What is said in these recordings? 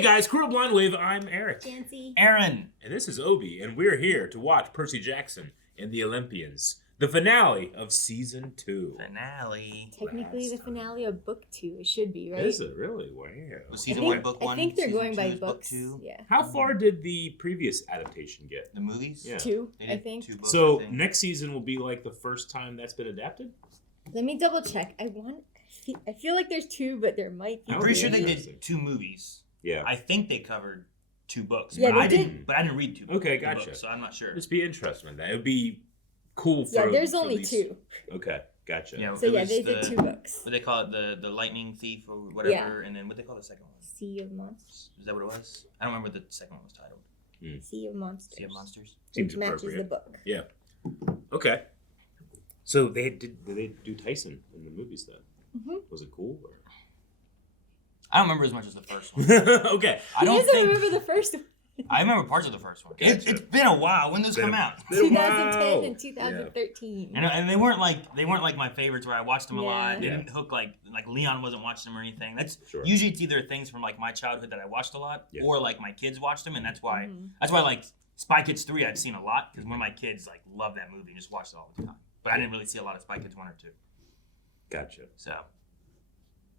Hey guys, Crew of Blind Wave, I'm Eric. Janci. Aaron. And this is Obi, and we're here to watch Percy Jackson and the Olympians, the finale of Season 2. Finale. Technically the finale of Book 2. It should be, right? Is it really? Wow. Was Season 1 Book 1? I think they're Season going 2 by is Book books. 2? Yeah. How far did the previous adaptation get? The movies? Yeah. 2, They I did think. 2 books, So I think. next season will be like the first time that's been adapted? Let me double check. I feel like there's 2, but there might be. I'm pretty sure they Interesting. did 2 movies. Yeah. I think they covered 2 books. Yeah, but they I did. didn't. But I didn't read 2 books. Okay, 2 gotcha. books, so I'm not sure. Just be interested in that. It would be cool for Yeah, there's for only these- 2. Okay, gotcha. Yeah, So it yeah, was they did 2 books. What they call it, the lightning thief or whatever, Yeah. and then what they call the second one? Sea of Monsters. Is that what it was? I don't remember what the second one was titled. Sea of Monsters. Sea of Monsters. Seems Which matches appropriate. the book. Yeah. Okay. So did they do Tyson in the movies then? Mhm. Was it cool? Or? I don't remember as much as the first one. Okay. I He don't doesn't think. remember the first one. I remember parts of the first one. Gotcha. It's been a while. When those Been come a- out? Been a 2010 while. and 2013. And they weren't like my favorites where I watched them a lot. They Yeah. didn't hook like Leon wasn't watching them or anything. That's Sure. usually it's either things from like my childhood that I watched a lot, Yeah. or like my kids watched them, and that's why Mhm. like Spy Kids 3 I've seen a lot because one of my kids like loved that movie and just watched it all the time. But I didn't really see a lot of Spy Kids 1 or 2. Gotcha. So,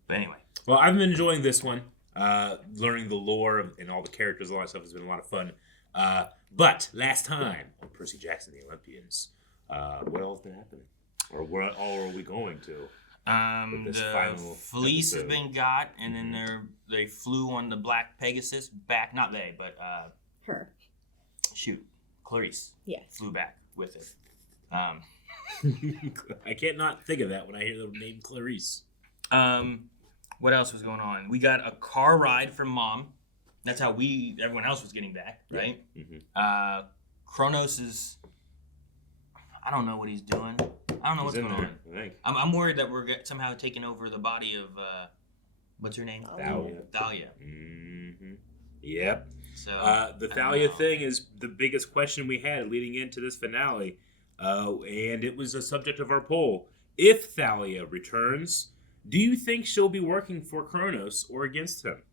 but anyway, Well, I've been enjoying this one. Learning the lore and all the characters, all that stuff has been a lot of fun. But last time on Percy Jackson and the Olympians, what else been happening? Or what all are we going to? With this the final Fleece has episode. been got, and then they flew on the Black Pegasus back. Not they, but Her. shoot, Clarice Yes. flew back with it. I can't not think of that when I hear the name Clarice. What else was going on? We got a car ride from Mom. That's how everyone else was getting back, right? Mm-hmm. Kronos is, I don't know what he's doing. I don't know what's He's in going there, on. I think. I'm worried that we're somehow taking over the body of, what's her name? Thalia. Thalia. Mm-hmm. Yep. So The I don't Thalia know. thing is the biggest question we had leading into this finale, and it was a subject of our poll. If Thalia returns, do you think she'll be working for Kronos or against him?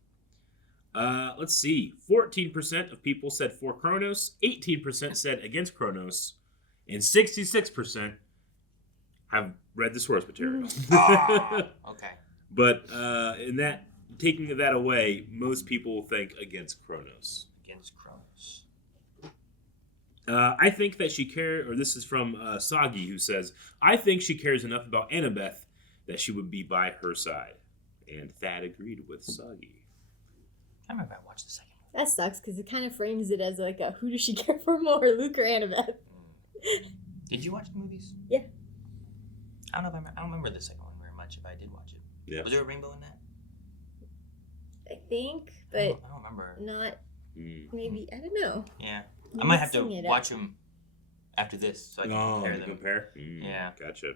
Let's see. 14% of people said for Kronos, 18% said against Kronos, and 66% have read the source material. Ah, okay. But in that, taking that away, most people think against Kronos. Against Kronos. I think that she cares, or this is from Sagi, who says, I think she cares enough about Annabeth that she would be by her side. And Thad agreed with Sagi. I remember I watched the second one. That sucks because it kind of frames it as like a who does she care for more, Luke or Annabeth? Did you watch the movies? Yeah. I don't know if I don't remember the second one very much if I did watch it. Yeah. Was there a rainbow in that? I think, I but don't remember. not Mm. maybe. I don't know. Yeah. I'm I might have to mixing it up. watch them after this so I can compare them. compare? Yeah. Gotcha.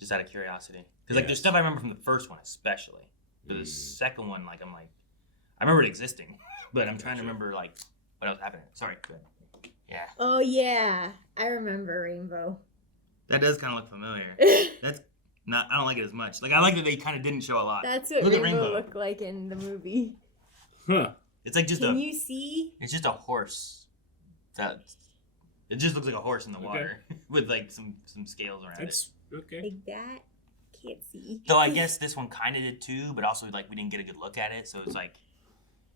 Just out of curiosity. Because like there's Yes. stuff I remember from the first one especially. But the second one, like I remember it existing. But I'm trying to remember like what else happened. Sorry. Go ahead. Yeah. Oh yeah, I remember Rainbow. That does kind of look familiar. That's not. I don't like it as much. Like I like that they kind of didn't show a lot. That's what Look at Rainbow Rainbow. looked like in the movie. Huh. It's like just Can you see? It's just a horse. It just looks like a horse in the water with like some scales around That's okay. Like that? Can't see. it. Though I guess this one kind of did too, but also like we didn't get a good look at it, so it's like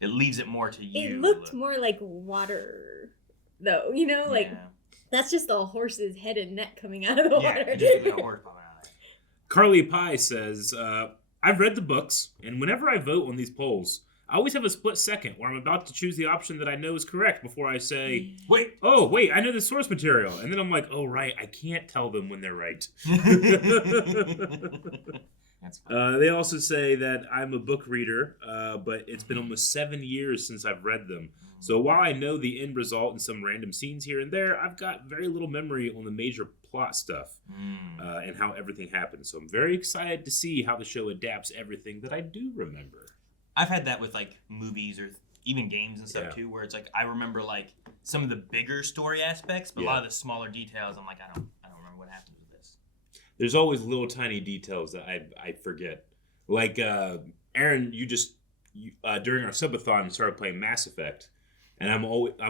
it leaves it more to you. It looked more like water, though. You know, like Yeah. that's just a horse's head and neck coming out of the Yeah, water. it just looked like a horse popping out of there. Carly Pie says, I've read the books, and whenever I vote on these polls, I always have a split second where I'm about to choose the option that I know is correct before I say, Wait. wait, I know the source material. And then I'm like, oh, right, I can't tell them when they're right. That's fine. They also say that I'm a book reader, but it's been almost 7 years since I've read them. So while I know the end result and some random scenes here and there, I've got very little memory on the major plot stuff and how everything happens. So I'm very excited to see how the show adapts everything that I do remember. I've had that with like movies or even games and stuff Yeah. too, where it's like I remember like some of the bigger story aspects, but a lot of the smaller details, I'm like I don't remember what happened with this. There's always little tiny details that I forget. Like, Aaron, you just during our subathon started playing Mass Effect, and I'm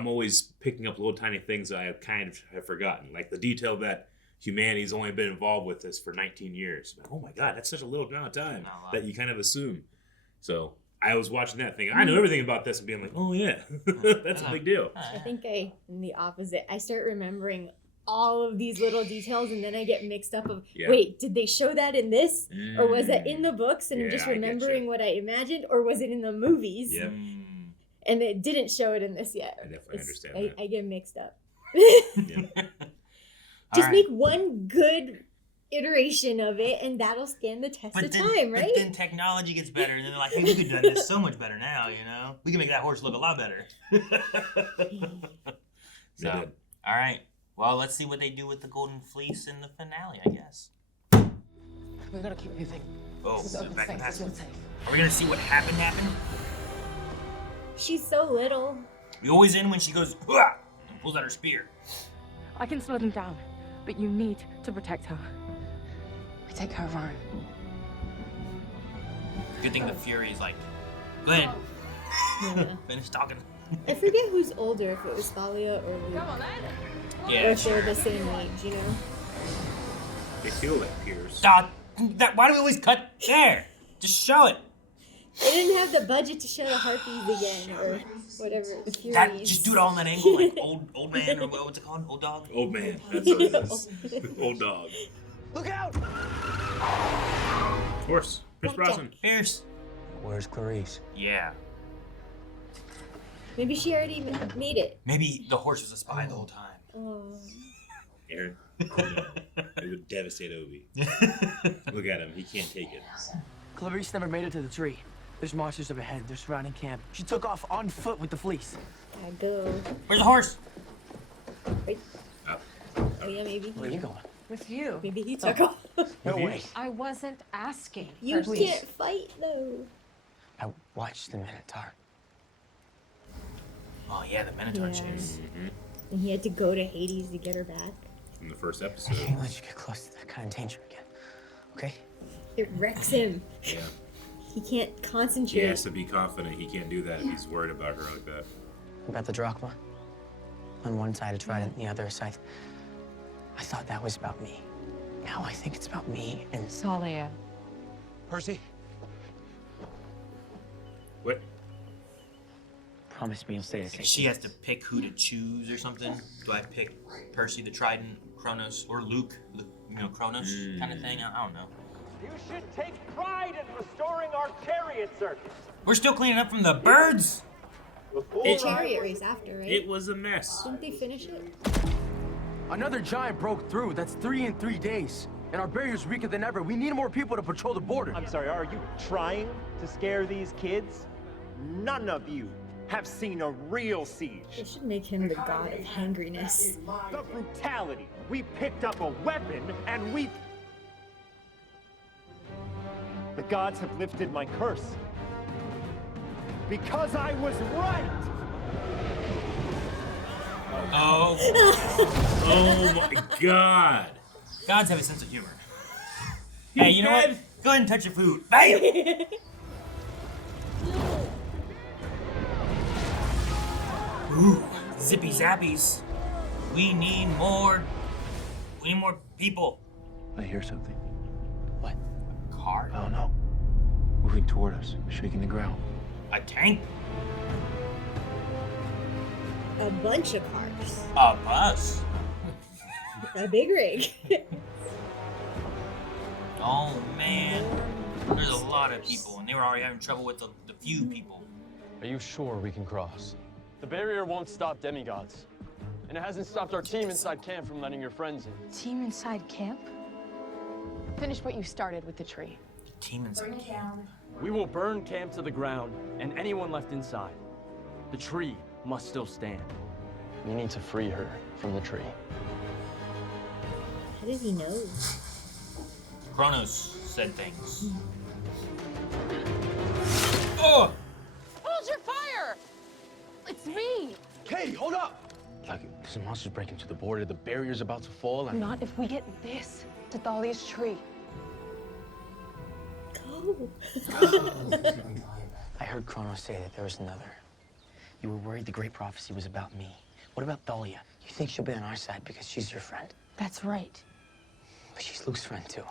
always picking up little tiny things that I kind of have forgotten, like the detail that humanity's only been involved with this for 19 years. Oh my God, that's such a little amount of time that you kind of assume. So I was watching that thing. I know everything about this and being like, oh yeah, that's a big deal. I think I'm the opposite. I start remembering all of these little details and then I get mixed up of, wait, did they show that in this? Or was that in the books and I'm just remembering what I imagined? Or was it in the movies? Yep. And it didn't show it in this yet. I definitely understand that. I get mixed up. Yeah. Just make one good iteration of it, and that'll stand the test of time, right? But then technology gets better, and then they're like, hey, we could do this so much better now, you know? We can make that horse look a lot better. So, all right. Well, let's see what they do with the Golden Fleece in the finale, I guess. We gotta keep moving. Oh, This is open back in space. past. It's safe. Are we going to see what happened? She's so little. We always end when she goes, "Hua!" and pulls out her spear. I can slow them down, but you need to protect her. We take care of Ryan. Good thing the Fury is like, go ahead. Yeah. Finish talking. I forget who's older, if it was Thalia or Luke. Or Yeah, if they're the same age, you know? They feel like Pierce. Why do we always cut there? Just show it. They didn't have the budget to show the Harpies again, or whatever, the Furies. Just do it all in that angle, like old man, or what's it called? Old dog? Old man. That's what it is. Old dog. Look out! Horse. Pierce Brosnan. Pierce. Where's Clarice? Yeah. Maybe she already made it. Maybe the horse was a spy the whole time. Oh. Aaron. It would devastate Obi. Look at him. He can't take it. Clarice never made it to the tree. There's monsters up ahead. They're surrounding camp. She took off on foot with the fleece. I go. Where's the horse? Right. Oh. Oh, yeah, maybe. Where are you going? With you. Maybe he took off. No way. I wasn't asking. You for can't fight, though. I watched the Minotaur. Oh, yeah, the Minotaur Yeah. chase. And he had to go to Hades to get her back. From the first I episode. can't let you get close to that kind of danger again. Okay? It wrecks him. Yeah. He can't He concentrate. has to be confident. He can't do that if he's worried about her like that. About the drachma. On one side, a trident, on the other side. I thought that was about me. Now I think it's about me and Thalia. Percy? What? promise me you'll stay the same. She has to pick who to choose or something. Do I pick Percy the Trident, Kronos, or Luke, Kronos kind of thing? I don't know. You should take pride in restoring our chariot circus. We're still cleaning up from the birds. The chariot race after, right? It was a mess. Didn't they finish it? Another giant broke through. That's 3 in 3 days. And our barrier's weaker than ever. We need more people to patrol the border. I'm sorry, are you trying to scare these kids? None of you have seen a real siege. They should make him the god of hangriness. The brutality. We picked up a weapon and we... The gods have lifted my curse. Because I was right! Oh. Oh my god. Gods have a sense of humor. Hey, you know what? Go ahead and touch your food. Bam! Ooh, zippy zappies. We need more people. I hear something. What? Car? I don't know. Moving toward us, shaking the ground. A tank? A bunch of cars. A bus? A big rig. Oh man. There's a lot of people, and they were already having trouble with the few people. Are you sure we can cross? The barrier won't stop demigods. And it hasn't stopped our team inside camp from letting your friends in. Team inside camp? Finish what you started with the tree. Team inside camp. We will burn camp to the ground and anyone left inside. The tree must still stand. We need to free her from the tree. How does he know? Kronos said things. Oh! Hold your fire! It's me! Hey, hold up! Like, there's a monster's breaking through the border, the barrier's about to fall, and... Not if we get this to Thalia's tree. Go. I heard Kronos say that there was another. You were worried the great prophecy was about me. What about Thalia? You think she'll be on our side because she's your friend? That's right. But she's Luke's friend, too.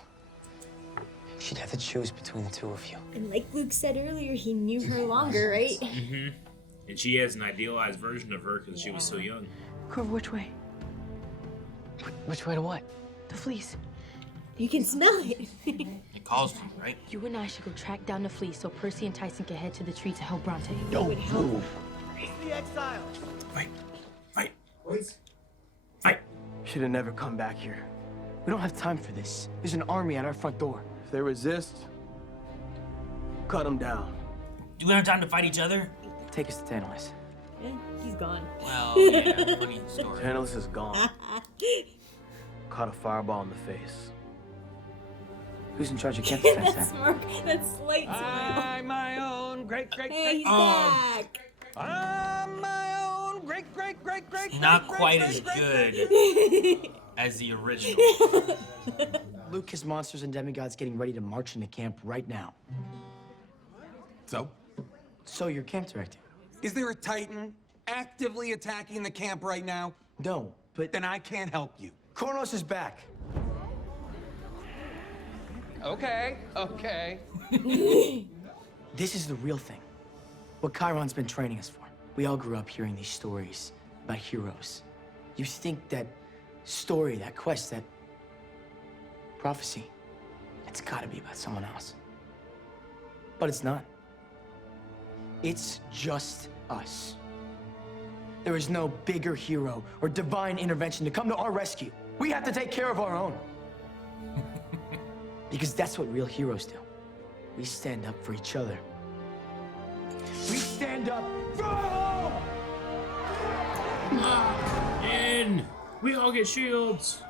She'd have to choose between the two of you. And like Luke said earlier, he knew her longer, right? Mm-hmm. And she has an idealized version of her because she was so young. Quiver, which way? Which way to what? The Fleece. You can smell it. It calls to you, right? You and I should go track down the Fleece so Percy and Tyson can head to the tree to help Bronte. Don't move. It's the exiles. Fight. Fight. Please. Fight. Should have never come back here. We don't have time for this. There's an army at our front door. If they resist, cut them down. Do we have time to fight each other? Take us to Tantalus. Yeah, he's gone. Well, yeah, funny story. Tantalus is gone. Caught a fireball in the face. Who's in charge of camp defense That then? smirk, that slight smile. I'm my own great. Hey, he's back. I'm my own great. Not quite as good as the original. Luke has monsters and demigods getting ready to march into camp right now. So you're camp director? Is there a Titan actively attacking the camp right now? No, but Then I can't help you. Kronos is back. Okay. This is the real thing. What Chiron's been training us for. We all grew up hearing these stories about heroes. You think that story, that quest, that prophecy, it's gotta be about someone else. But it's not. It's just us. There is no bigger hero or divine intervention to come to our rescue. We have to take care of our own. Because that's what real heroes do. We stand up for each other. We stand up for home! In! We all get shields!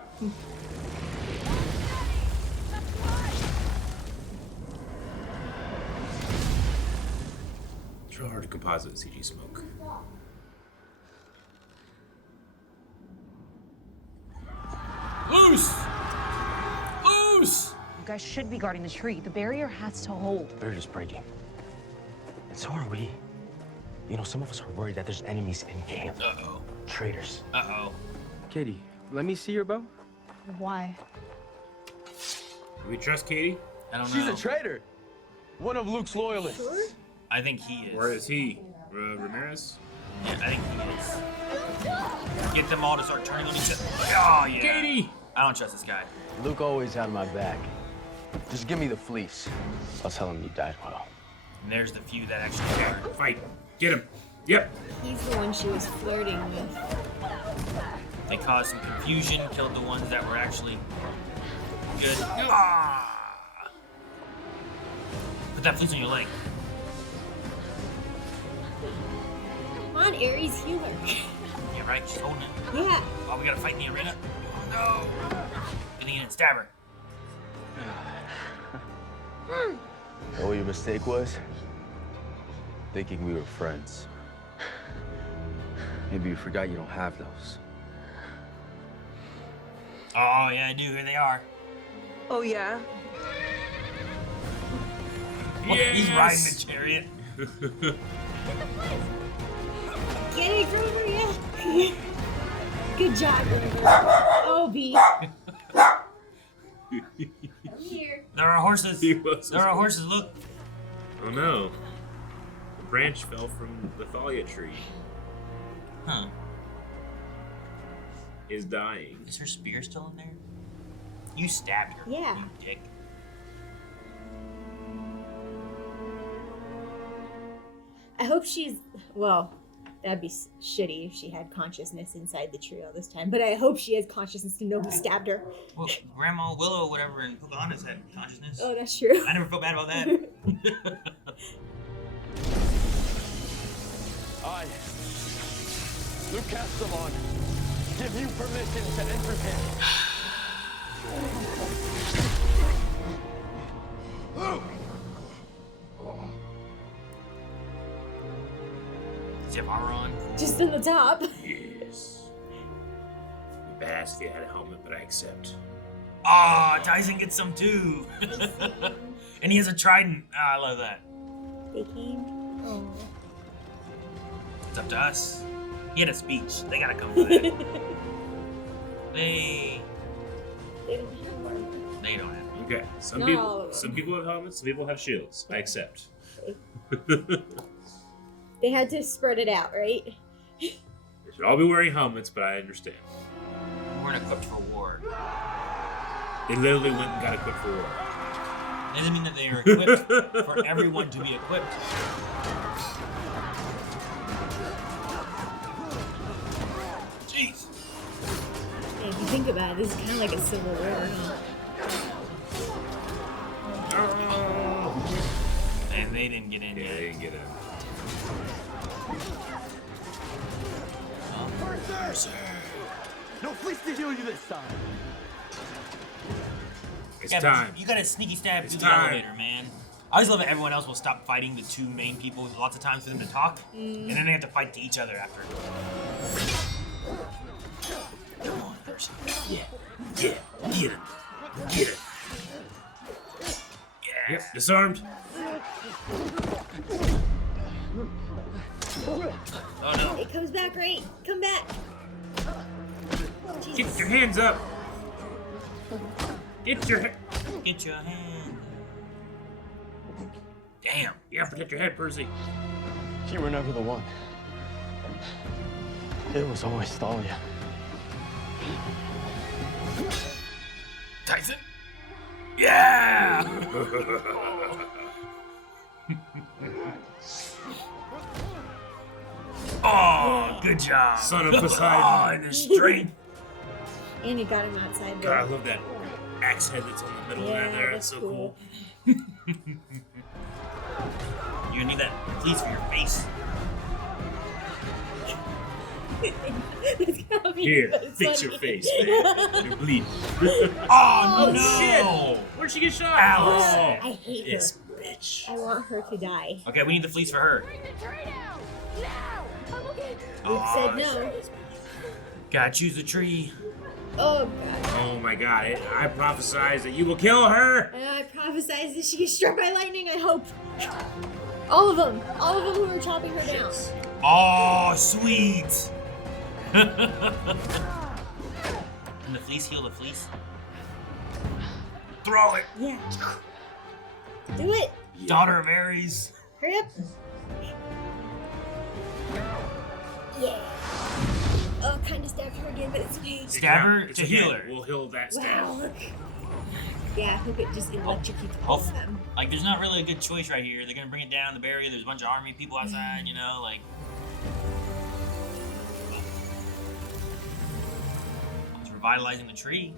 It's real hard to composite CG smoke. Loose! Loose! You guys should be guarding the tree. The barrier has to hold. They're just breaking. And so are we. You know, some of us are worried that there's enemies in camp. Uh-oh. Traitors. Uh-oh. Katie, let me see your bow. Why? Do we trust Katie? I don't She's know. a traitor. One of Luke's loyalists. I think he is. Where is he? Ramirez? Yeah, I think he is. Get them all to start turning on each other. Oh, yeah. Katie! I don't trust this guy. Luke always had my back. Just give me the fleece. I'll tell him you died well. And there's the few that actually care. Fight! Get him! Yep! He's the one she was flirting with. They caused some confusion, killed the ones that were actually good. Ah! Put that fleece on your leg. Come on, Ares, heal her. Yeah, right? She's holding it. Yeah. Oh, we gotta fight in the arena? Oh, no! Good thing you didn't stab her. Know what your mistake was? Thinking we were friends. Maybe you forgot you don't have those. Oh, yeah, I do. Here they are. Oh, yeah? Look, he's Yes! riding the chariot. Get it, Grover, yeah. Good job, Grover. Oh, B. I'm here. There are horses. He was- There are horses, look. Oh no. The branch fell from the thalia tree. Huh. Is dying. Is her spear still in there? You stabbed her, Yeah. you dick. I hope she's, well, that'd be shitty if she had consciousness inside the tree all this time, but I hope she has consciousness to know who stabbed her. Well, Grandma Willow, whatever, and Pocahontas had consciousness. Oh, that's true. I never felt bad about that. I, Luke Castellon, give you permission to enter camp. Does he have armor on? Just in the top. Yes. It'd be badass if he had a helmet, but I accept. Ah, Tyson gets some too. And he has a trident. Ah, I love that. They came Oh. It's up to us. He had a speech. They gotta come for that. They They don't have armor. don't have. Okay, Not all of them. some people have helmets, some people have shields. I accept. They had to spread it out, right? They should all be wearing helmets, but I understand. We weren't equipped for war. They literally went and got equipped for war. Doesn't mean that they are equipped for everyone to be equipped. Jeez. Yeah, if you think about it, this is kind of like a civil war. Huh? And they didn't get in Yeah, yet. they didn't get in. Percy! No Fleece to heal you this time. It's Yeah, but time. you gotta sneaky stab It's through the time. elevator, man. I always love that everyone else will stop fighting the two main people lots of times for them to talk, and then they have to fight to each other after. Come on, Percy. Yeah, get it. Get it. Yes. Yep, disarmed. Oh no. It comes back, right? Come back. Get your hands up. Get your Get your hand. Damn. You have to protect your head, Percy. You were never the one. It was always Thalia. Tyson? Yeah! Oh, good job. Son of Poseidon. Oh, and the strength. And you got him outside God, I there. love that axe head that's on the middle Yeah, there. that's That's so cool. cool. You're gonna need that fleece for your face. It's gotta be Here, so fix your funny. face, man. You're bleeding. Oh, no! Shit! Where'd she get shot? Alice. Oh, I hate her. this bitch. I want her to die. Okay, we need the fleece for her. Luke said no. Gotta choose a tree. Oh god. Oh my god, I prophesize that you will kill her! And I prophesied that she gets struck by lightning, I hope. All of them who were chopping her down. Oh, sweet! Can the fleece heal the fleece? Throw it! Yeah. Do it. Daughter of Ares. Hurry up. Yeah. Oh, kind of stabbed her again, but it's okay. Stab her It's to okay. heal her. We'll heal that stab. Wow, look. Yeah, I hope it just electrocutes Oh, all of them. like, there's not really a good choice right here. They're gonna bring it down the barrier. There's a bunch of army people outside, you know, like. It's revitalizing the tree.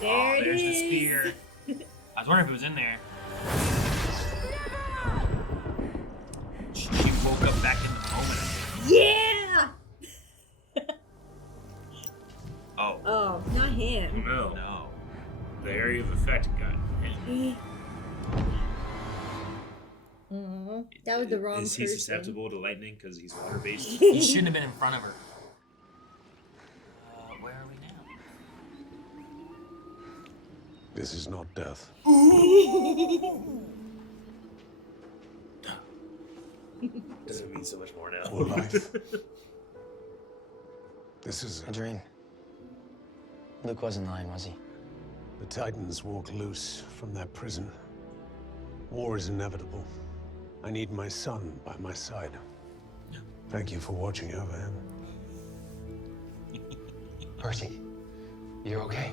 There it there's is. the spear. I was wondering if it was in there. She woke up back in the moment. Yeah! Oh. Oh, not him. No. No. The area of effect got him. That was the wrong Is he person. susceptible to lightning because he's water based? He shouldn't have been in front of her. Where are we now? This is not death. Does it mean so much more now? Or life. This is A dream. Luke wasn't lying, was he? The Titans walk loose from their prison. War is inevitable. I need my son by my side. Thank you for watching over him. Percy, you're okay?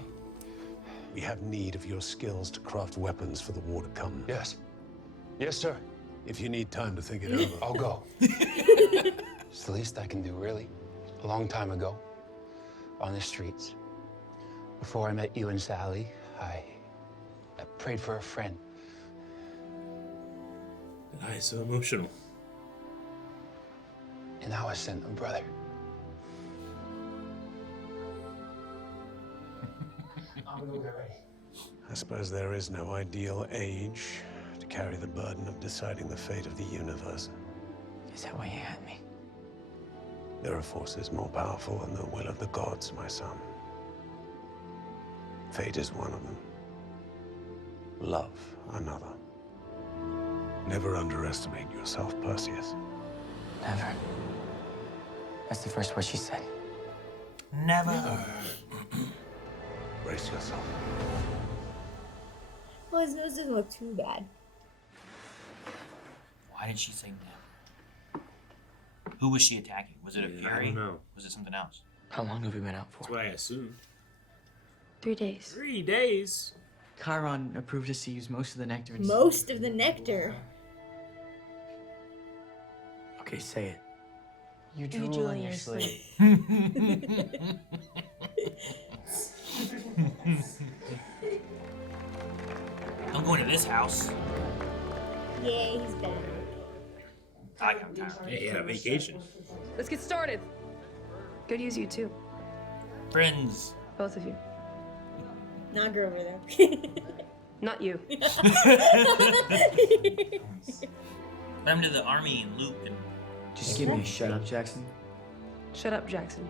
We have need of your skills to craft weapons for the war to come. Yes. Yes, sir. If you need time to think it over, I'll go. It's the least I can do, really. A long time ago, on the streets, before I met you and Sally, I prayed for a friend. I so emotional. And now I sent a brother. I'm gonna get ready. I suppose there is no ideal age to carry the burden of deciding the fate of the universe. Is that why you had me? There are forces more powerful than the will of the gods, my son. Fate is one of them. Love, another. Never underestimate yourself, Perseus. Never. That's the first word she said. Never. Brace yourself. Well, his nose doesn't look too bad. Why did she say never? Who was she attacking? Was it a fury? I don't know. Was it something else? How long have we been out for? That's what I assumed. 3 days. 3 days? Chiron approved us to use most of the nectar. Most of the nectar. Okay, say it. You drool drool in in your your sleep. Don't go into this house. Yay, he's back. I like how tired. Hey, yeah, vacation. Let's get started. Good use you too. Friends. Both of you. Not Grover though. Not you. What happened to the army and Luke and... Just give me a shut up, Jackson. Shut up, Jackson.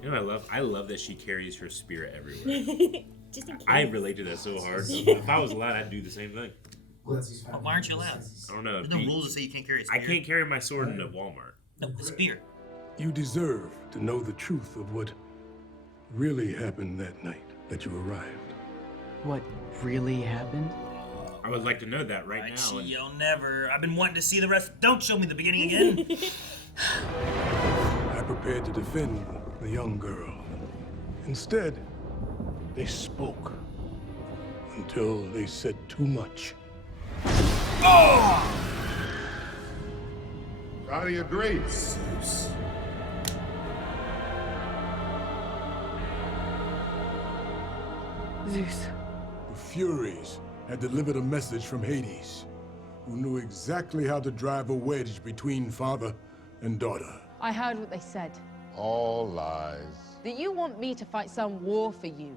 You know, I love that she carries her spirit everywhere. Just in case. I relate to that so hard. If I was allowed, I'd do the same thing. Well, why aren't you allowed? I don't know. There's no rules that say you can't carry a I spear. can't carry my sword into Walmart. No, a spear. You deserve to know the truth of what really happened that night that you arrived. What really happened? I would like to know that right now. And You'll never. I've been wanting to see the rest. Don't show me the beginning again. I prepared to defend the young girl. Instead, they spoke until they said too much. Oh! How do you agree? Zeus. The Furies had delivered a message from Hades, who knew exactly how to drive a wedge between father and daughter. I heard what they said. All lies. That you want me to fight some war for you.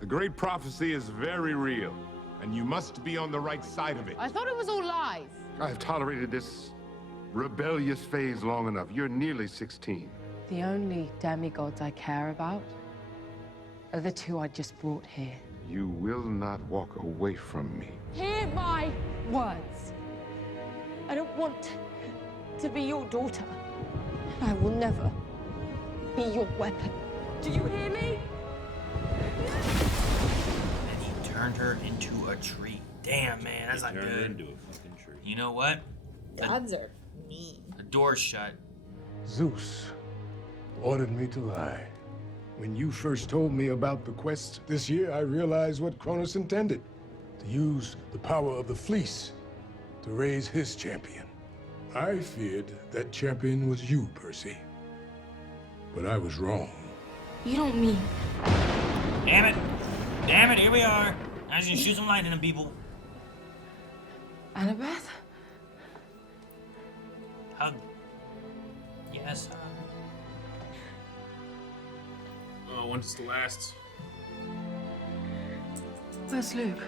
The great prophecy is very real, and you must be on the right side of it. I thought it was all lies. I have tolerated this rebellious phase long enough. You're nearly 16. The only demigods I care about are the two I just brought here. You will not walk away from me. Hear my words. I don't want to be your daughter. I will never be your weapon. Do you hear me? And he turned her into a tree. Damn, man, that's not turned her good. into a fucking tree. You know what? Gods are mean. The door's shut. Zeus ordered me to lie. When you first told me about the quest this year, I realized what Kronos intended. To use the power of the Fleece to raise his champion. I feared that champion was you, Percy. But I was wrong. You don't mean. Damn it. Damn it, here we are. I was gonna shoot some lightning at people. Annabeth? Hug. Yes, hug. Oh, when's the last? Where's Luke?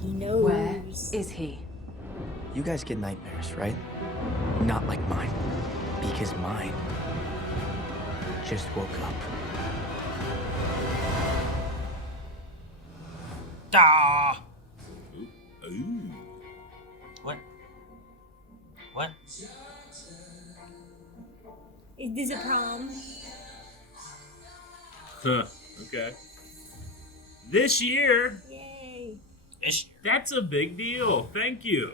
He knows. Where is he? You guys get nightmares, right? Not like mine. Because mine just woke up. Ah! Ooh. What? What? Is this a prom? Huh. Okay. This year. Yay. That's a big deal. Thank you.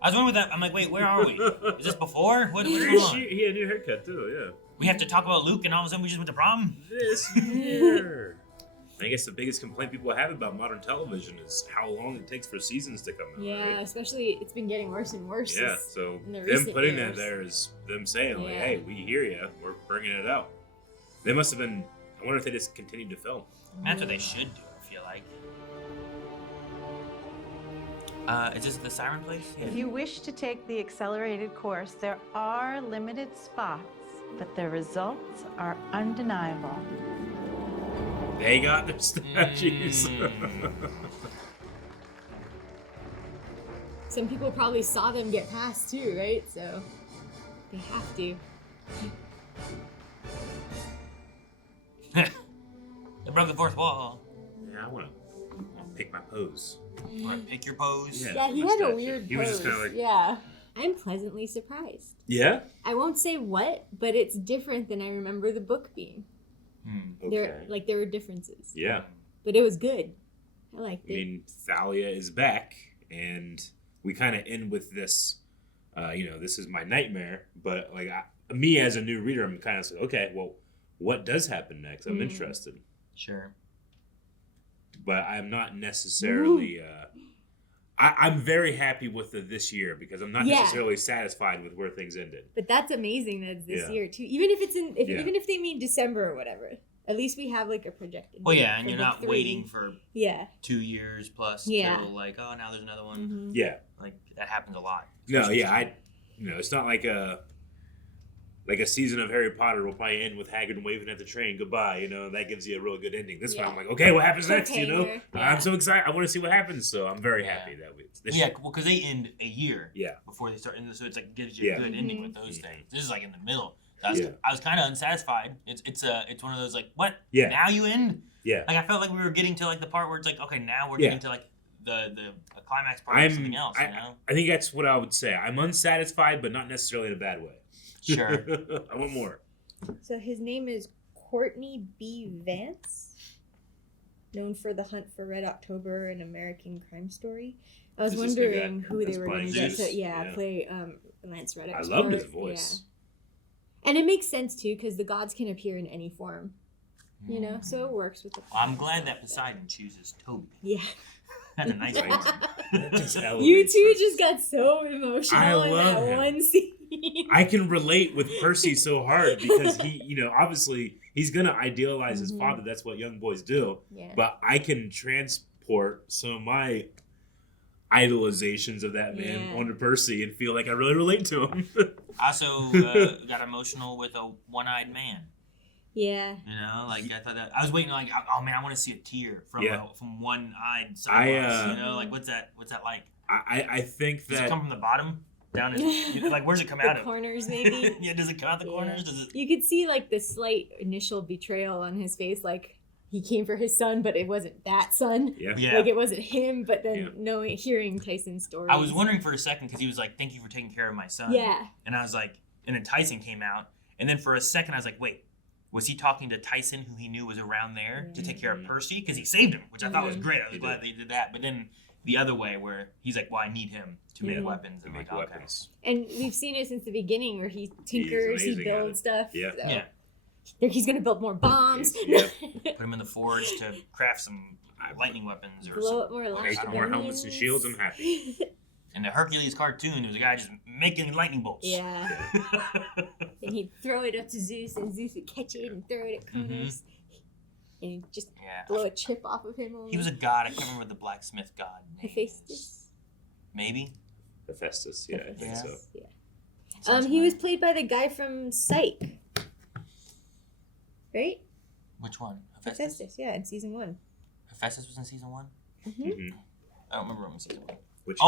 I was wondering with that. I'm like, wait, where are we? Is this before? What's going This on? year, he had a new haircut too. Yeah. We have to talk about Luke, and all of a sudden we just went to prom. This year. I guess the biggest complaint people have about modern television is how long it takes for seasons to come out. Yeah, right? especially it's been getting worse and worse. Yeah, so in the them recent putting years. that there is them saying, like, Yeah. hey, we hear you. We're bringing it out. They must have been, I wonder if they just continued to film. That's what they should do, I feel like. Is this the siren place? Yeah. If you wish to take the accelerated course, there are limited spots, but the results are undeniable. They got their statues. Some people probably saw them get past too, right? So they have to. They broke the fourth wall. Yeah, I want to pick my pose. Pick your pose. Yeah, he had a weird He pose. was just kind of like, yeah. I'm pleasantly surprised. yeah. I won't say what, but it's different than I remember the book being. Okay. There were differences. Yeah. But it was good. I liked it. I mean, Thalia is back, and we kind of end with this. This is my nightmare, but like me as a new reader, I'm kind of like, okay, well, what does happen next? I'm interested. Sure. But I'm not necessarily. I'm very happy with this year because I'm not necessarily satisfied with where things ended. But that's amazing that it's this year too. Even if it's even if they mean December or whatever, at least we have like a projected. Well, date yeah, and for you're book not 3. waiting for 2 years plus Yeah. till like, oh, now there's another one. Mhm. Yeah. Like that happens a lot. No, yeah, it's not like a season of Harry Potter will probably end with Hagrid waving at the train goodbye. That gives you a real good ending. This one, I'm like, okay, what happens next? Yeah. I'm so excited. I want to see what happens. So I'm very happy that we. Well, because they end a year. Before they start, so it's like gives you a good ending with those things. This is like in the middle. I was kind of unsatisfied. It's one of those like, what? Yeah. Now you end? Yeah. Like I felt like we were getting to like the part where it's like, okay, now we're getting to like the climax part of something else. I think that's what I would say. I'm unsatisfied, but not necessarily in a bad way. Sure. I want more. So his name is Courtney B. Vance, known for The Hunt for Red October, an American crime story. I was wondering who they were going to get to play Lance Reddick. I loved his voice. Yeah. And it makes sense too because the gods can appear in any form, so it works with the. I'm glad that Poseidon chooses Toby. Yeah. That's a nice one. You two just got so emotional in that him. one scene. I can relate with Percy so hard because he, obviously he's gonna idealize his father. That's what young boys do. Yeah. But I can transport some of my idolizations of that man onto Percy and feel like I really relate to him. I also got emotional with a one-eyed man. Yeah. Like I thought that I was waiting like, oh man, I want to see a tear from one-eyed Cyclops. Like what's that like? I think that does it come from the bottom down? Like where's it come out of? Corners maybe. Yeah, does it come out the corners? Does it? You could see like the slight initial betrayal on his face, like he came for his son, but it wasn't that son. Yeah. Like it wasn't him, but then hearing Tyson's story. I was wondering for a second because he was like, "Thank you for taking care of my son." Yeah. And I was like, and then Tyson came out, and then for a second I was like, wait. Was he talking to Tyson, who he knew was around there, to take care of Percy? Because he saved him, which I thought was great. I was glad they did that. But then the other way, where he's like, well, I need him to make weapons. And like, weapons. And we've seen it since the beginning, where he tinkers, he builds stuff. Yeah. So. Yeah. He's going to build more bombs. Yeah. Put him in the forge to craft some lightning weapons. Or blow up more make more helmets and shields. I'm happy. In the Hercules cartoon, there was a guy just making lightning bolts. Yeah. And he'd throw it up to Zeus, and Zeus would catch it and throw it at Kronos. And he'd just blow a chip off of him. He was a god. I can't remember the blacksmith god name. Hephaestus? Maybe? Hephaestus, yeah, I think so. Yeah. He was played by the guy from Psych. Right? Which one? Hephaestus, yeah, in season 1. Hephaestus was in season 1? Mm-hmm. I don't remember him in season 1. Which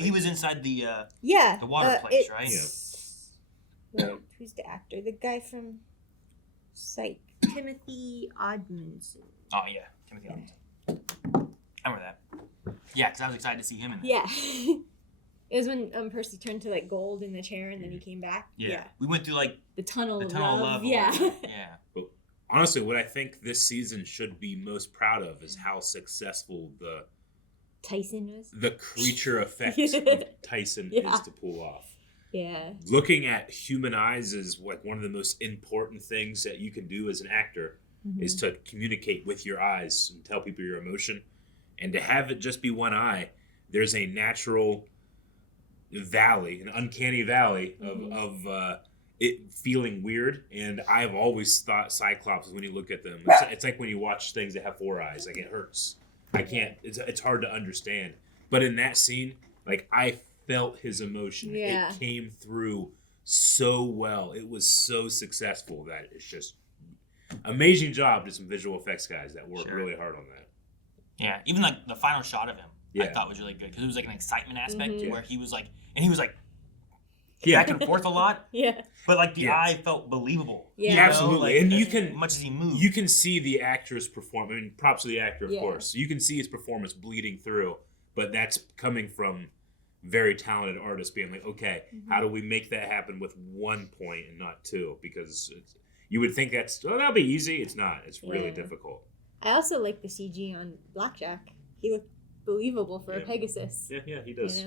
he was inside the the water place, right? Yeah. Who's the actor? The guy from Psych. Timothy Odmanson. Oh, yeah. Timothy Odmanson. I remember that. Yeah, because I was excited to see him in there. Yeah. It was when Percy turned to like gold in the chair and then he came back. Yeah. We went through like the tunnel of love. Yeah. Yeah. But honestly, what I think this season should be most proud of is how successful the Tyson was. The creature effect of Tyson is to pull off. Yeah. Looking at human eyes is like one of the most important things that you can do as an actor is to communicate with your eyes and tell people your emotion. And to have it just be one eye, there's a natural valley, an uncanny valley of it feeling weird. And I've always thought Cyclops, when you look at them, it's like when you watch things that have 4 eyes, like it hurts. I can't, it's hard to understand. But in that scene, like I felt his emotion. Yeah. It came through so well. It was so successful that it's just amazing job to some visual effects guys that worked really hard on that. Yeah, even like the final shot of him, I thought was really good because it was like an excitement aspect where he was like, back and forth a lot. Yeah. But like the eye felt believable. Yeah, absolutely. Like, and you as can much as he moved, you can see the actor's performance. I mean, props to the actor, of course. You can see his performance bleeding through. but that's coming from very talented artists being like, okay, how do we make that happen with 1 point and not 2? Because you would think that'll be easy. It's not. It's really difficult. I also like the CG on Blackjack. He looked believable for a Pegasus. Yeah, he does.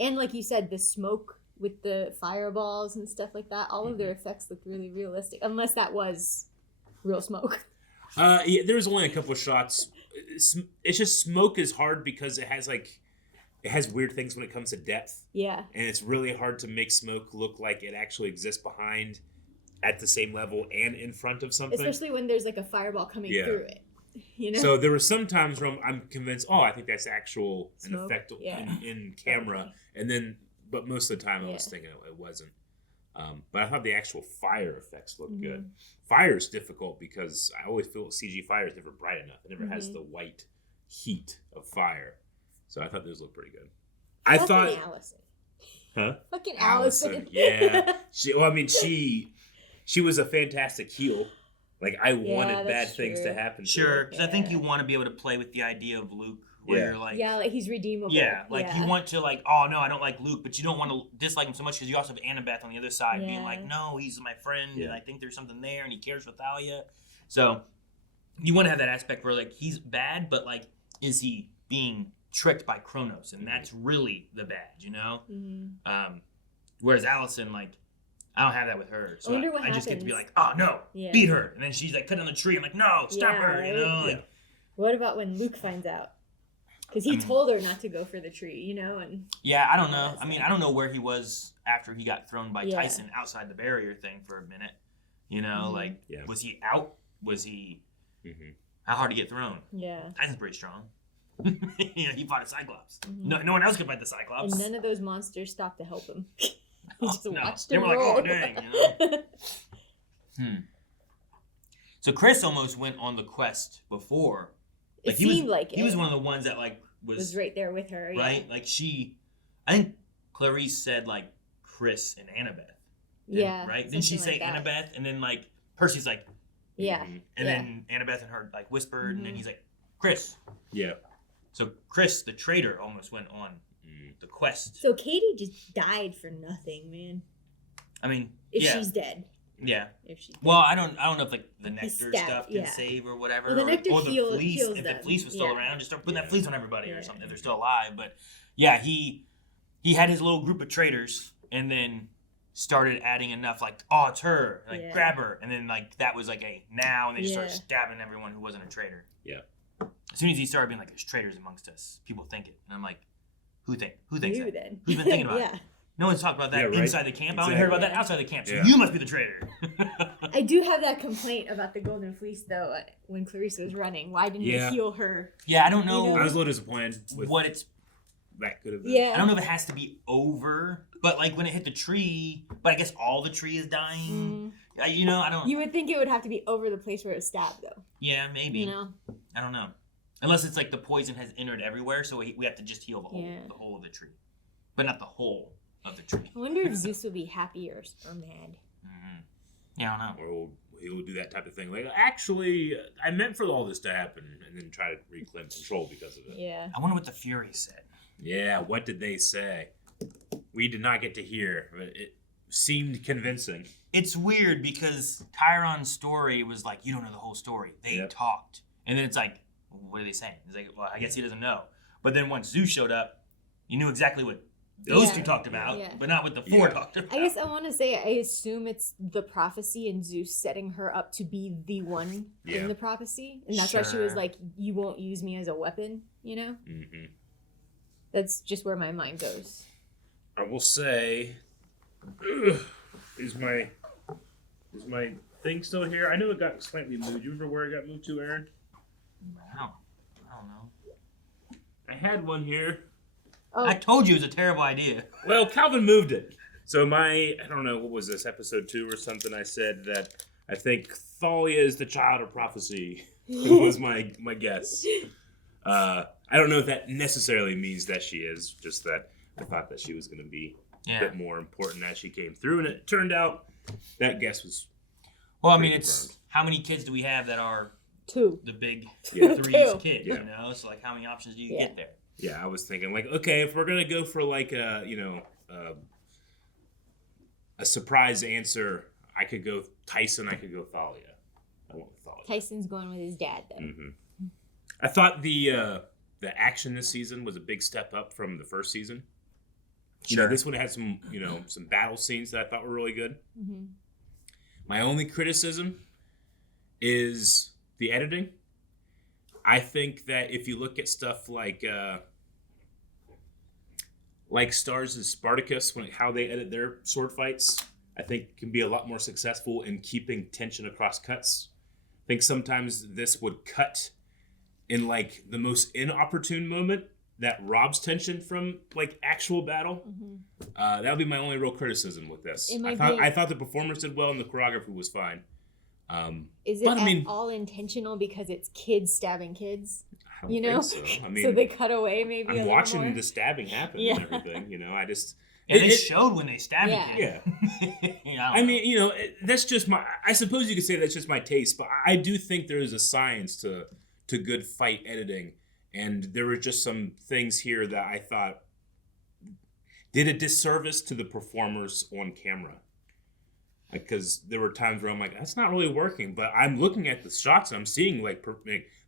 And like you said, the smoke with the fireballs and stuff like that, all of their effects looked really realistic, unless that was real smoke. There was only a couple of shots. It's just smoke is hard because it has weird things when it comes to depth. Yeah. And it's really hard to make smoke look like it actually exists behind at the same level and in front of something. Especially when there's like a fireball coming through it. You know? So there were some times where I'm convinced, I think that's actual an smoke? effect in camera. And then, but most of the time I was thinking it wasn't. But I thought the actual fire effects looked good. Fire is difficult because I always feel CG fire is never bright enough. It never has the white heat of fire. So I thought those looked pretty good. I thought Allison. Huh? Fucking Allison. Yeah. She was a fantastic heel. Like, I wanted bad things to happen to her. Because I think you want to be able to play with the idea of Luke, where you're like... Yeah, like he's redeemable. Yeah, like you want to like, oh no, I don't like Luke, but you don't want to dislike him so much because you also have Annabeth on the other side being like, no, he's my friend, and I think there's something there, and he cares for Thalia. So you want to have that aspect where like he's bad, but like, is he being tricked by Kronos? And that's really the bad, you know? Whereas Allison, like, I don't have that with her. So I just get to be like, oh no, beat her. And then she's like cut on the tree. I'm like, no, stop her, you know? Like, what about when Luke finds out? Because he told her not to go for the tree, you know? And I don't know. I mean, I don't know where he was after he got thrown by Tyson outside the barrier thing for a minute. You know, like, was he out? Was he... How hard to get thrown? Yeah. Tyson's pretty strong. You know, he fought a Cyclops. No one else could fight the Cyclops. And none of those monsters stopped to help him. He just watched they him were roll. like, oh, dang, you know? So Chris almost went on the quest before. Like, he was one of the ones that like was right there with her, right? Like I think Clarice said like Chris and Annabeth. Right? Didn't she say Annabeth? And then like Percy's like, and then Annabeth and her like whispered, and then he's like, Chris. Yeah. So Chris, the traitor, almost went on the quest. So Katie just died for nothing, man. I mean, if she's dead. Yeah. If she's dead. Well, I don't know if like the nectar stuff can save or whatever, well, the nectar or the fleece. heals if them. the fleece was still around, just start putting that fleece on everybody or something if they're still alive. But yeah, he had his little group of traitors, and then started adding enough like, oh, it's her, like grab her, and then like that was like a now, and they just started stabbing everyone who wasn't a traitor. Yeah. As soon as he started being like, there's traitors amongst us, people think it, and I'm like, who thinks that? Then. Who's been thinking about it? No one's talked about that inside the camp. I only heard about that outside the camp. So you must be the traitor. I do have that complaint about the Golden Fleece, though, when Clarice was running. Why didn't he heal her? Yeah, I don't know. I was a little disappointed with what it's... That could have been. Yeah. I don't know if it has to be over, but like when it hit the tree, but I guess all the tree is dying. You know, I don't... You would think it would have to be over the place where it was stabbed, though. Yeah, maybe. You know? I don't know. Unless it's like the poison has entered everywhere, so we have to just heal the whole of the tree. But not the whole of the tree. I wonder if Zeus would be happy or mad. Yeah, I don't know. Or he'll do that type of thing. Like, actually, I meant for all this to happen, and then try to reclaim control because of it. Yeah. I wonder what the Furies said. Yeah, what did they say? We did not get to hear, but it seemed convincing. It's weird because Chiron's story was like, you don't know the whole story. They talked. And then it's like, what are they saying? It's like, well, I guess he doesn't know. But then once Zeus showed up, you knew exactly what those two talked about, but not what the four talked about. I guess I want to say, I assume it's the prophecy and Zeus setting her up to be the one in the prophecy. And that's why she was like, you won't use me as a weapon, you know? Mm-hmm. That's just where my mind goes. I will say, is my thing still here? I know it got slightly moved. You remember where it got moved to, Aaron? I don't know. I had one here. Oh. I told you it was a terrible idea. Well, Calvin moved it. So I don't know, what was this, episode 2 or something? I said that I think Thalia is the child of prophecy. Was my guess. I don't know if that necessarily means that she is, just that I thought that she was going to be a bit more important as she came through, and it turned out that guess was... Well, I mean, it's how many kids do we have that are 2? The big 3's kids, you know? So, like, how many options do you get there? Yeah, I was thinking like, okay, if we're gonna go for like a surprise answer, I could go Tyson. I could go Thalia. I went with Thalia. Tyson's going with his dad though. Mm-hmm. I thought the action this season was a big step up from the first season. You know, this one had some some battle scenes that I thought were really good. Mm-hmm. My only criticism is the editing. I think that if you look at stuff like Stars' Spartacus, how they edit their sword fights, I think can be a lot more successful in keeping tension across cuts. I think sometimes this would cut in like the most inopportune moment that robs tension from like actual battle. Mm-hmm. That would be my only real criticism with this. I thought the performers did well and the choreography was fine. Is it all intentional because it's kids stabbing kids? I don't think so. I mean, so they cut away maybe. I'm a watching little more? the stabbing happen and everything. I just they showed when they stabbed Yeah. I mean, that's just my. I suppose you could say that's just my taste, but I do think there is a science to good fight editing, and there were just some things here that I thought did a disservice to the performers on camera. Because there were times where I'm like, that's not really working, but I'm looking at the shots and I'm seeing like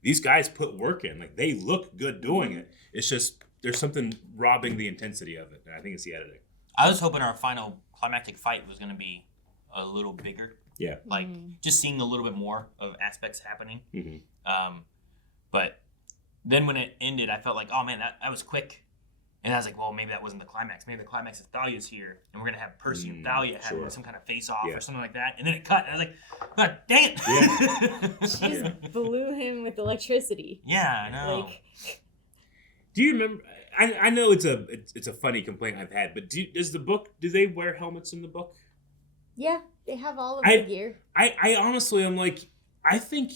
these guys put work in, like they look good doing it. It's just there's something robbing the intensity of it, and I think it's the editing. I was hoping our final climactic fight was going to be a little bigger. Yeah, like just seeing a little bit more of aspects happening. Mm-hmm. But then when it ended, I felt like, oh man, that was quick. And I was like, well, maybe that wasn't the climax. Maybe the climax is Thalia's here, and we're going to have Percy and Thalia having some kind of face-off or something like that. And then it cut, and I was like, God dang it! Yeah. She just blew him with electricity. Yeah, I know. Do you remember? I know it's a funny complaint I've had, but do they wear helmets in the book? Yeah, they have all of the gear. I honestly, I'm like, I think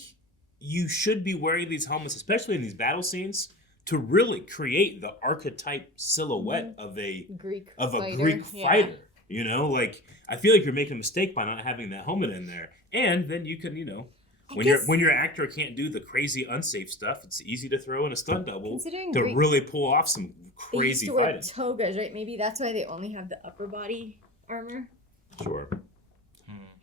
you should be wearing these helmets, especially in these battle scenes, to really create the archetype silhouette of a Greek fighter. Like I feel like you're making a mistake by not having that helmet in there. And then you can, when your actor can't do the crazy unsafe stuff, it's easy to throw in a stunt double to really pull off some crazy they used to fighting. wear togas, right? Maybe that's why they only have the upper body armor. Sure.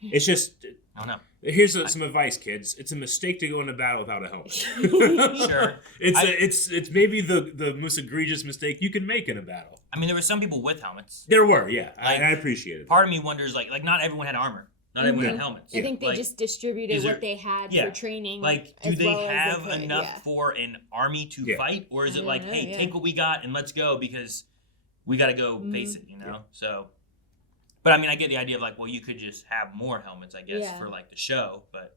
It's just. I don't know. Here's some advice, kids. It's a mistake to go into battle without a helmet. Sure. It's maybe the most egregious mistake you can make in a battle. I mean, there were some people with helmets. There were, yeah. I appreciate it. Part of me wonders, like not everyone had armor. Not everyone had helmets. I think they just distributed what they had for training. Like, do they have enough for an army to fight? Or is it like, hey, take what we got and let's go because we got to go face it, So... But I mean, I get the idea of like, well, you could just have more helmets, I guess, for like the show. But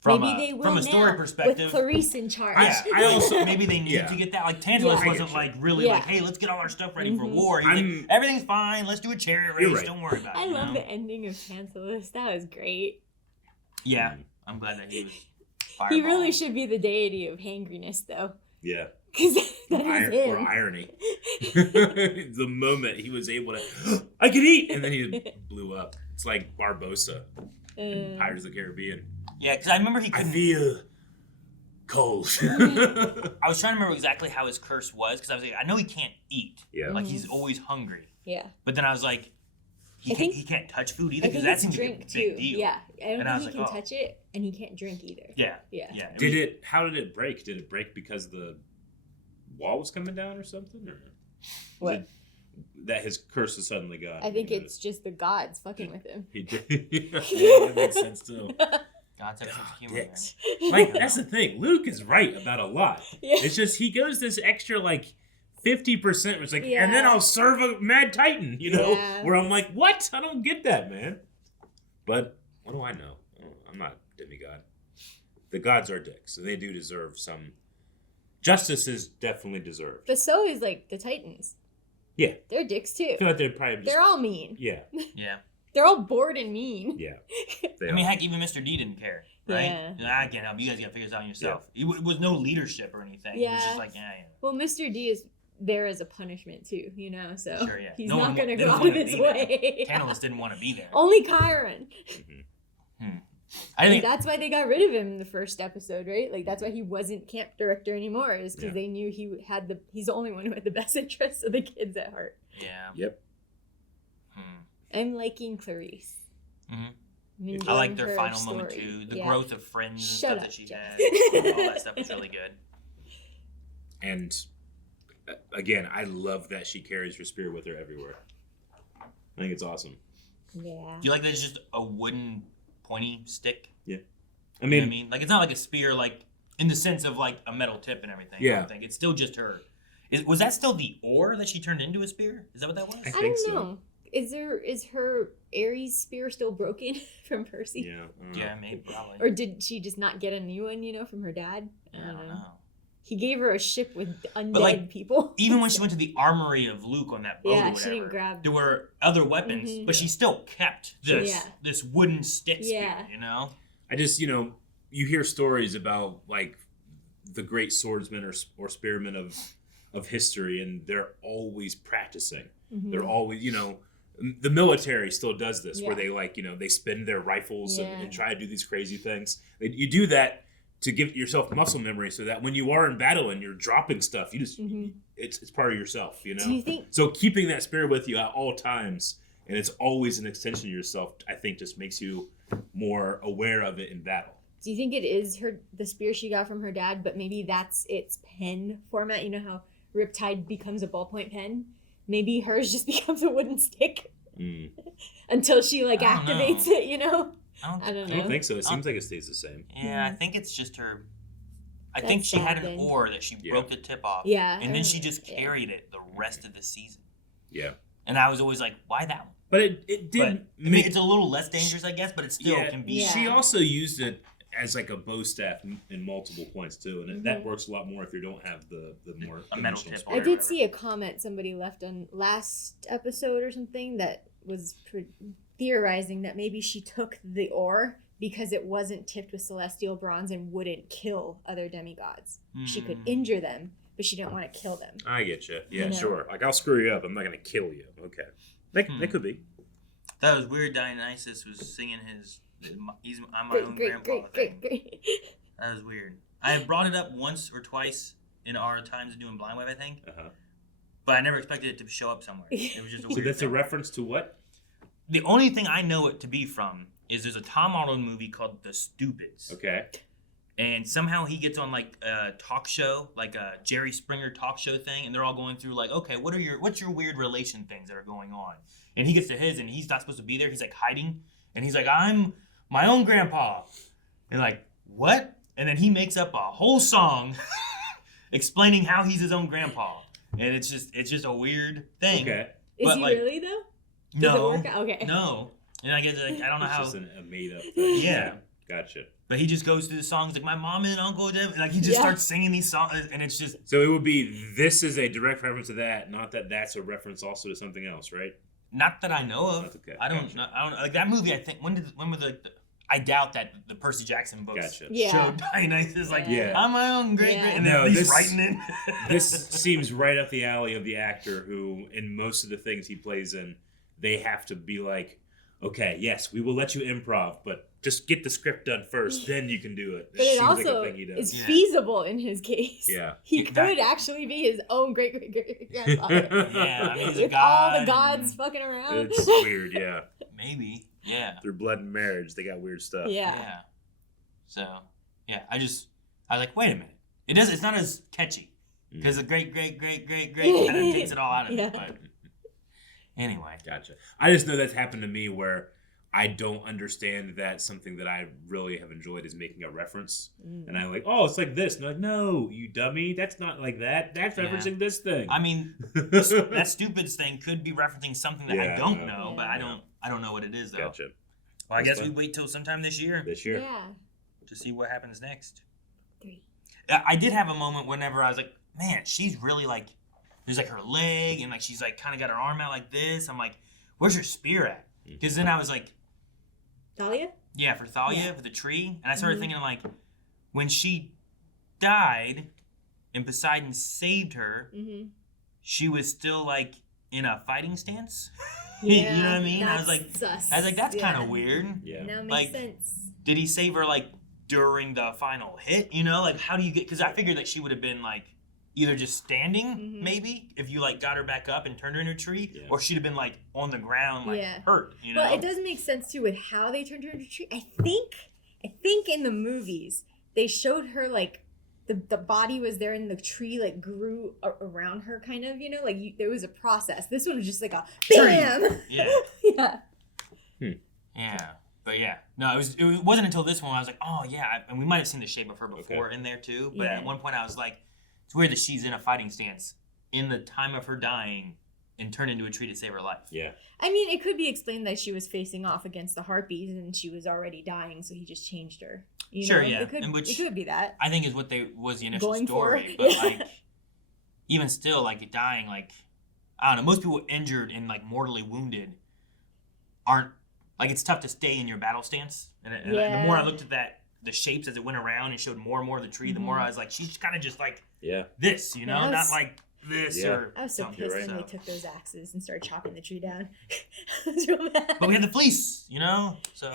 from a story perspective, with Clarice in charge. I also maybe they need to get that. Like Tantalus wasn't like really like, hey, let's get all our stuff ready for war. He's like, everything's fine. Let's do a chariot race. Don't worry about it. I love the ending of Tantalus. That was great. Yeah, I'm glad that he was. He really should be the deity of hangriness, though. Yeah. Or irony. The moment he was able to, I can eat, and then he blew up. It's like Barbossa in Pirates of the Caribbean. Yeah, because I remember he couldn't. I feel cold. I was trying to remember exactly how his curse was because I was like, I know he can't eat. Yeah. Like he's always hungry. Yeah. But then I was like, he can't touch food either because that seems like a big deal. Yeah, I don't think he can touch it, and he can't drink either. Yeah. How did it break? Did it break because the wall was coming down or something? Or what? That his curse is suddenly gone. I think it's just the gods fucking with him. He did. Yeah, that makes sense too. God's have a sense of humor. Like that's the thing. Luke is right about a lot. Yeah. It's just he goes this extra like 50%. It's like, and then I'll serve a mad titan. Where I'm like, what? I don't get that, man. But what do I know? I'm not a demigod. The gods are dicks, and they do deserve some. Justice is definitely deserved. But so is like the Titans. Yeah. They're dicks too. I feel like they're probably they're all mean. Yeah. Yeah. They're all bored and mean. Yeah. I mean, heck, even Mr. D didn't care, right? Yeah. I can't help. You guys got to figure this out yourself. Yeah. It was no leadership or anything. Yeah. It was just like, Well, Mr. D is there as a punishment too, so sure, yeah. he's not going to go out of his way. Tantalus didn't want to be there. Only Chiron. Mm-hmm. I think that's why they got rid of him in the first episode, right? Like that's why he wasn't camp director anymore, is because they knew he's the only one who had the best interests of the kids at heart. Yeah. Yep. I'm liking Clarice. I like their final story. moment too. The growth of friends and Shut stuff up, that she Jeff. had. All that stuff was really good. And again, I love that she carries her spear with her everywhere. I think it's awesome. Yeah. Do you like that it's just a wooden pointy stick? Yeah. I mean, like it's not like a spear, like in the sense of like a metal tip and everything. Yeah. I don't think it's still just her. Was that still the oar that she turned into a spear? Is that what that was? I think don't know. Is her Ares spear still broken from Percy? Yeah. Yeah, maybe probably. Or did she just not get a new one, from her dad? I don't know. He gave her a ship with undead like, people. Even when she went to the armory of Luke on that boat or whatever, she didn't grab. there were other weapons, but she still kept this wooden stick spear, I just, you hear stories about like the great swordsmen or spearmen of history, and they're always practicing. They're always, the military still does this where they they spin their rifles and try to do these crazy things. You do that to give yourself muscle memory so that when you are in battle and you're dropping stuff, you just it's part of yourself, Do you think? So keeping that spear with you at all times, and it's always an extension of yourself, I think just makes you more aware of it in battle. Do you think it is the spear she got from her dad, but maybe that's its pen format? You know how Riptide becomes a ballpoint pen? Maybe hers just becomes a wooden stick until she activates it. I don't know. I don't think so. It seems like it stays the same. Yeah, I think it's just her. I That's think she had sad an then. oar that she broke the tip off. Yeah, And then she just carried it the rest of the season. Yeah. And I was always like, why that one? But it did. It's a little less dangerous, I guess, but it still can be. She also used it as like a bow staff in multiple points too, and that works a lot more if you don't have the more a metal tip. I did see a comment somebody left on last episode or something that was theorizing that maybe she took the oar because it wasn't tipped with celestial bronze and wouldn't kill other demigods. She could injure them, but she didn't want to kill them. I get you. Yeah, sure. Like I'll screw you up. I'm not gonna kill you. Okay, that could be. That was weird. Dionysus was singing I'm my own grandpa thing. Great. That was weird. I have brought it up once or twice in our times of doing Blind Wave, I think. But I never expected it to show up somewhere. It was just a weird So that's thing. a reference to what? The only thing I know it to be from is there's a Tom Arnold movie called The Stupids. Okay. And somehow he gets on like a talk show, like a Jerry Springer talk show thing, and they're all going through like, okay, what's your weird relation things that are going on? And he gets to his, and he's not supposed to be there. He's like hiding, and he's like, I'm my own grandpa. And like, what? And then he makes up a whole song explaining how he's his own grandpa, and it's just a weird thing. Okay. Is But, he like, really though? Does No. it work out? Okay. No. And I guess like, I don't know It's how. just a made up thing. Yeah. Gotcha. But he just goes through the songs like my mom and uncle, like he just starts singing these songs, and it's just. So it would be this is a direct reference to that, not that that's a reference also to something else, right? Not that I know of. That's okay. I don't like that movie. I think when were I doubt that the Percy Jackson books showed Dionysus like I'm my own great great, and then he's writing it. This seems right up the alley of the actor who, in most of the things he plays in, they have to be like, okay, yes, we will let you improv, but just get the script done first, then you can do it. But it seems like also a thing he does. is feasible in his case. Yeah. He could actually be his own great grandfather. Yeah, I mean, he's a with god. all the gods fucking around. It's weird, yeah. Maybe, yeah. Through blood and marriage, they got weird stuff. Yeah. So, yeah, I was like, wait a minute. It's not as catchy because the great kind of takes it all out of it. But anyway, Gotcha. I just know that's happened to me where I don't understand that something that I really have enjoyed is making a reference. And I'm like, oh, it's like this. And I'm like, no, you dummy. That's not like that. That's referencing this thing. I mean, that Stupids thing could be referencing something that I don't know, but I don't know what it is, though. Gotcha. Well, I guess we wait till sometime this year. Yeah. To see what happens next. I did have a moment whenever I was like, man, she's really like, there's like her leg and like she's like kind of got her arm out like this. I'm like, where's her spear at? Because then I was like, Thalia? yeah, for Thalia, for the tree. And I started thinking like, when she died and Poseidon saved her, she was still like in a fighting stance. You know what I mean? I was like, that's kind of weird. Yeah. Now it like, makes sense. did he save her like during the final hit? You know, like how do you get? Because I figured that she would have been like either just standing, maybe if you like got her back up and turned her into a tree, or she'd have been like on the ground, like hurt. You know. Well, it does make sense too with how they turned her into a tree. I think in the movies they showed her like. The body was there and the tree like grew around her, kind of, you know, like there was a process. This one was just like a bam. Yeah. Yeah. Yeah. But yeah, no, it wasn't until this one I was like, oh yeah, and we might have seen the shape of her before in there too. But at one point I was like, it's weird that she's in a fighting stance in the time of her dying and turned into a tree to save her life. Yeah. I mean, it could be explained that she was facing off against the harpies and she was already dying, so he just changed her. You know? Yeah. It could be that. I think is what was the initial Going story. for. But like, even still, like dying, like I don't know, most people injured and like mortally wounded aren't like it's tough to stay in your battle stance. And the more I looked at the shapes as it went around and showed more and more of the tree, the more I was like, she's kind of just like this, you know, not like this or. I was so something. pissed when they took those axes and started chopping the tree down. I was real mad. But we had the fleece, you know, so.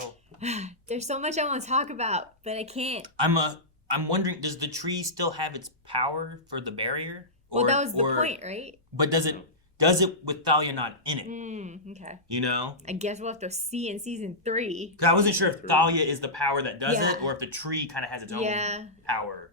There's so much I want to talk about, but I can't. I'm wondering, does the tree still have its power for the barrier? Well, that was the point, right? But does it with Thalia not in it? Okay. You know? I guess we'll have to see in season 3. Because I wasn't sure if Thalia is the power that does it, or if the tree kind of has its own power,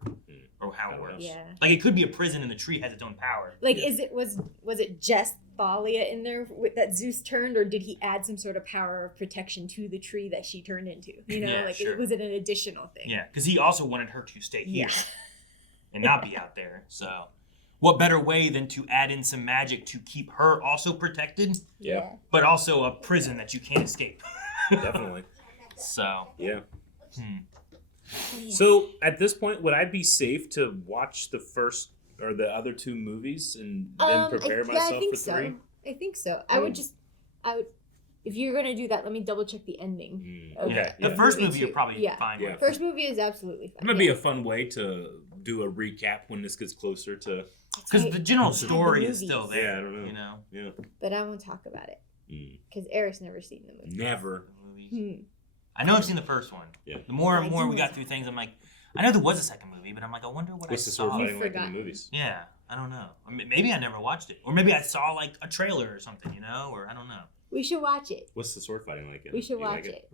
or how it works. Yeah. Like it could be a prison and the tree has its own power. Like, was it just Thalia in there that Zeus turned, or did he add some sort of power of protection to the tree that she turned into? You know, was it an additional thing? Yeah, because he also wanted her to stay here and not be out there. So, what better way than to add in some magic to keep her also protected? Yeah. But also a prison that you can't escape. Definitely. So. Yeah. So at this point, would I be safe to watch the first or the other 2 movies and then prepare myself for 3? I think so. I would. If you're gonna do that, let me double check the ending. Okay. The first movie you're probably fine with. First movie is absolutely fine. It might be a fun way to do a recap when this gets closer to. Because the general story is still there. Yeah, I don't know. You know. Yeah. But I won't talk about it because Eric's never seen the movie. Never. I know I've seen the first one. Yeah. The more and more we got through things, I'm like, I know there was a second movie, but I'm like, I wonder what What's I the saw. sword fighting like in the movies? Yeah, I don't know. Maybe I never watched it, or maybe I saw like a trailer or something, you know, or I don't know. We should watch it. What's the sword fighting like? We should watch it.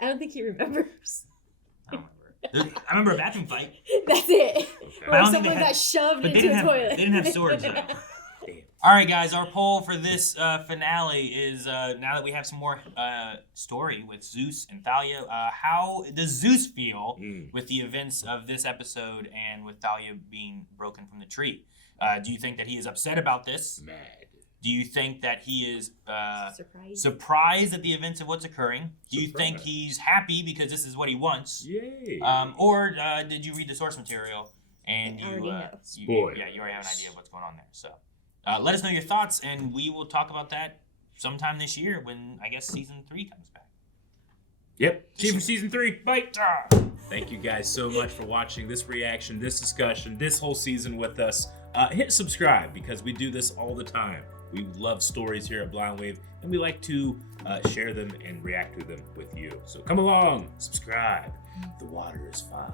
I don't think he remembers. I remember a bathroom fight. That's it. Okay. Where someone got shoved into a toilet. They didn't have swords though. All right, guys, our poll for this finale is now that we have some more story with Zeus and Thalia, how does Zeus feel with the events of this episode and with Thalia being broken from the tree? Do you think that he is upset about this? Mad. Do you think that he is surprised at the events of what's occurring? Do you think he's happy because this is what he wants? Yay. Or did you read the source material and you already have an idea of what's going on there? So let us know your thoughts, and we will talk about that sometime this year when I guess season 3 comes back. Yep. See you for season 3. Bye. Thank you guys so much for watching this reaction, this discussion, this whole season with us. Hit subscribe because we do this all the time. We love stories here at Blind Wave, and we like to share them and react to them with you. So come along, subscribe. The water is fine.